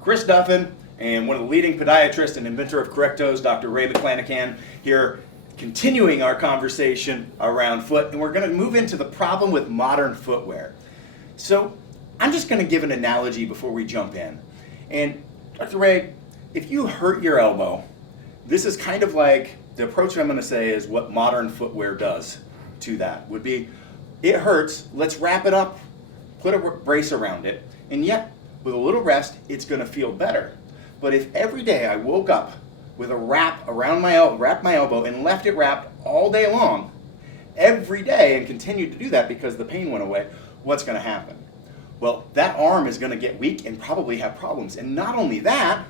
Chris Duffin and one of the leading podiatrists and inventor of Correctos, Dr. Ray McClanahan, here continuing our conversation around foot, and we're going to move into the problem with modern footwear. So I'm just going to give an analogy before we jump in. And Dr. Ray, if you hurt your elbow, this is kind of like the approach I'm going to say is what modern footwear does to that. Would be, it hurts, let's wrap it up, put a brace around it, and yet with a little rest, it's going to feel better. But if every day I woke up with a wrap around my elbow and left it wrapped all day long, every day, and continued to do that because the pain went away, what's going to happen? Well, that arm is going to get weak and probably have problems. And not only that,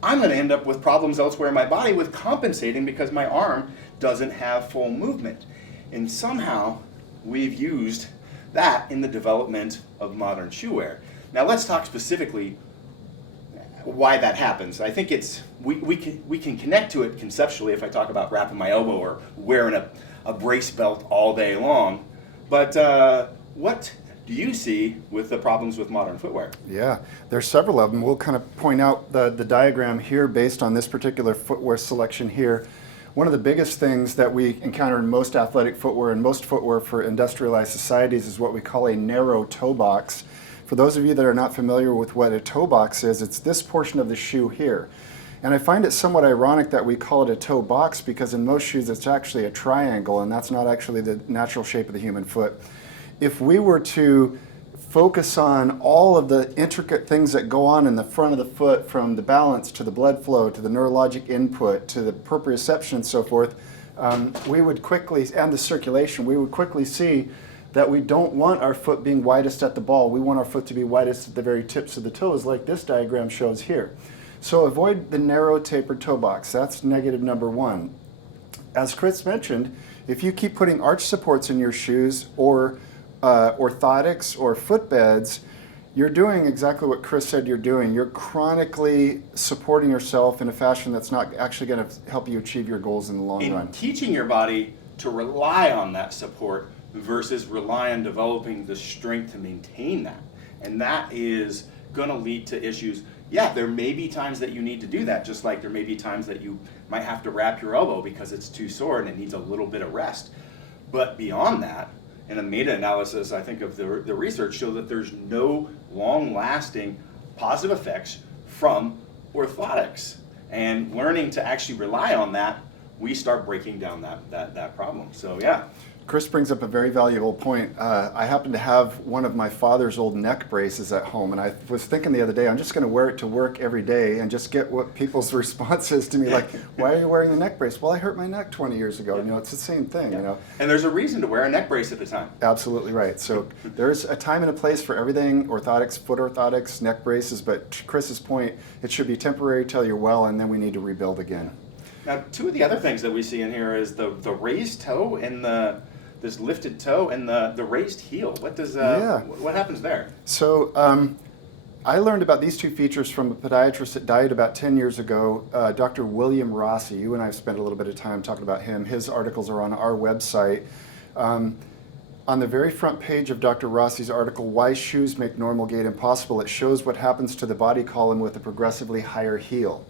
I'm going to end up with problems elsewhere in my body with compensating because my arm doesn't have full movement. And somehow we've used that in the development of modern shoe wear. Now let's talk specifically why that happens. I think we can connect to it conceptually if I talk about wrapping my elbow or wearing a brace belt all day long. But what do you see with the problems with modern footwear? Yeah, there's several of them. We'll kind of point out the diagram here based on this particular footwear selection here. One of the biggest things that we encounter in most athletic footwear and most footwear for industrialized societies is what we call a narrow toe box. For those of you that are not familiar with what a toe box is, it's this portion of the shoe here. And I find it somewhat ironic that we call it a toe box because in most shoes it's actually a triangle, and that's not actually the natural shape of the human foot. If we were to focus on all of the intricate things that go on in the front of the foot, from the balance to the blood flow to the neurologic input to the proprioception and so forth, we would quickly, and the circulation, we would quickly see that we don't want our foot being widest at the ball. We want our foot to be widest at the very tips of the toes, like this diagram shows here. So avoid the narrow tapered toe box. That's negative number one. As Chris mentioned, if you keep putting arch supports in your shoes or orthotics or footbeds, you're doing exactly what Chris said you're doing. You're chronically supporting yourself in a fashion that's not actually going to help you achieve your goals in the long run. Teaching your body to rely on that support versus rely on developing the strength to maintain that. And that is going to lead to issues. Yeah, there may be times that you need to do that, just like there may be times that you might have to wrap your elbow because it's too sore and it needs a little bit of rest. But beyond that, and a meta-analysis, I think, of the research show that there's no long-lasting positive effects from orthotics. And learning to actually rely on that, we start breaking down that problem. So yeah. Chris brings up a very valuable point. I happen to have one of my father's old neck braces at home, and I was thinking the other day, I'm just going to wear it to work every day and just get what people's response is to me, like, why are you wearing the neck brace? Well, I hurt my neck 20 years ago. You know, it's the same thing, you know. And there's a reason to wear a neck brace at the time. Absolutely right. So there's a time and a place for everything, orthotics, foot orthotics, neck braces, but to Chris's point, it should be temporary till you're well, and then we need to rebuild again. Now, two of the other things that we see in here is the raised toe and this lifted toe and the raised heel. What does what happens there? So I learned about these two features from a podiatrist that died about 10 years ago, Dr. William Rossi. You and I have spent a little bit of time talking about him. His articles are on our website. On the very front page of Dr. Rossi's article, Why Shoes Make Normal Gait Impossible, it shows what happens to the body column with a progressively higher heel.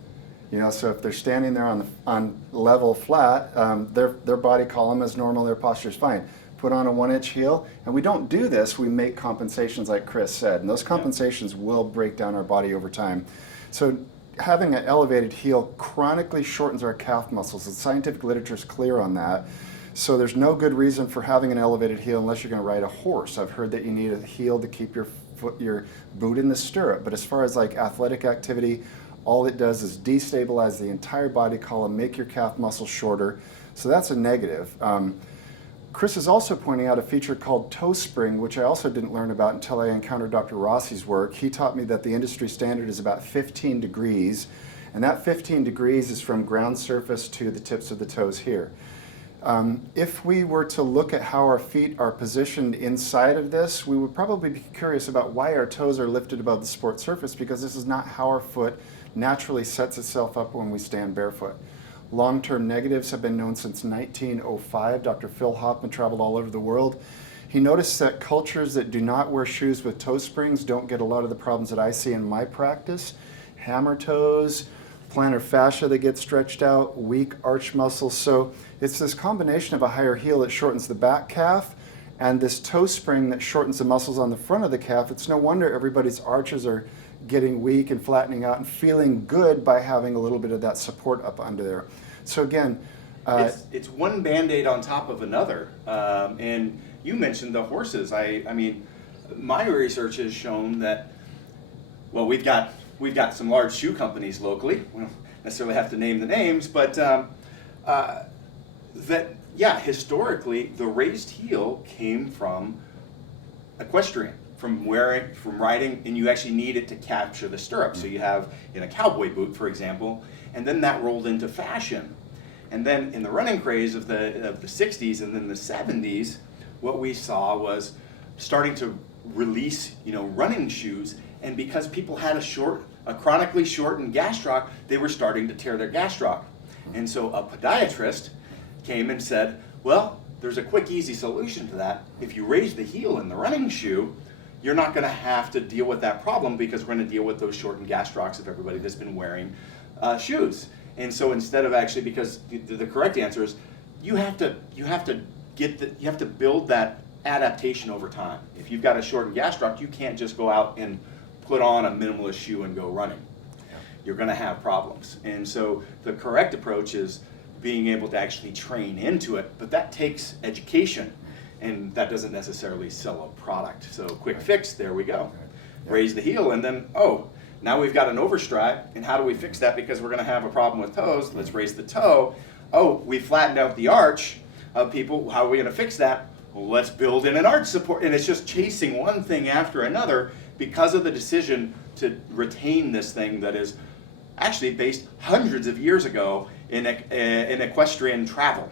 You know, so if they're standing there on level flat, their body column is normal, their posture is fine. Put on a 1-inch heel, and we don't do this, we make compensations like Chris said, and those compensations will break down our body over time. So having an elevated heel chronically shortens our calf muscles. The scientific literature is clear on that. So there's no good reason for having an elevated heel unless you're going to ride a horse. I've heard that you need a heel to keep your boot in the stirrup, but as far as like athletic activity, all it does is destabilize the entire body column, make your calf muscles shorter. So that's a negative. Chris is also pointing out a feature called toe spring, which I also didn't learn about until I encountered Dr. Rossi's work. He taught me that the industry standard is about 15 degrees, and that 15 degrees is from ground surface to the tips of the toes here. If we were to look at how our feet are positioned inside of this, we would probably be curious about why our toes are lifted above the support surface, because this is not how our foot naturally sets itself up when we stand barefoot. Long-term negatives have been known since 1905. Dr. Phil Hoffman traveled all over the world. He noticed that cultures that do not wear shoes with toe springs don't get a lot of the problems that I see in my practice. Hammer toes, plantar fascia that gets stretched out, weak arch muscles. So it's this combination of a higher heel that shortens the back calf and this toe spring that shortens the muscles on the front of the calf. It's no wonder everybody's arches are getting weak and flattening out and feeling good by having a little bit of that support up under there. So again, it's one Band-Aid on top of another. And you mentioned the horses. I mean, my research has shown that, well, we've got some large shoe companies locally. We don't necessarily have to name the names, but historically, the raised heel came from equestrian, from riding, and you actually need it to capture the stirrup. So you have in a cowboy boot, for example, and then that rolled into fashion. And then in the running craze of the 60s and then the 70s, what we saw was starting to release, running shoes. And because people had a chronically shortened gastroc, they were starting to tear their gastroc. And so a podiatrist came and said, well, there's a quick, easy solution to that. If you raise the heel in the running shoe, you're not going to have to deal with that problem because we're going to deal with those shortened gastrocs of everybody that's been wearing shoes. And so instead of actually, because the correct answer is, you have to build that adaptation over time. If you've got a shortened gastroc, you can't just go out and put on a minimalist shoe and go running. Yeah. You're going to have problems. And so the correct approach is being able to actually train into it, but that takes education, and that doesn't necessarily sell a product. So quick fix, there we go. Yeah. Raise the heel, and then, now we've got an overstride, and how do we fix that? Because we're going to have a problem with toes. Let's raise the toe. We flattened out the arch of people. How are we going to fix that? Well, let's build in an arch support. And it's just chasing one thing after another because of the decision to retain this thing that is actually based hundreds of years ago in equestrian travel.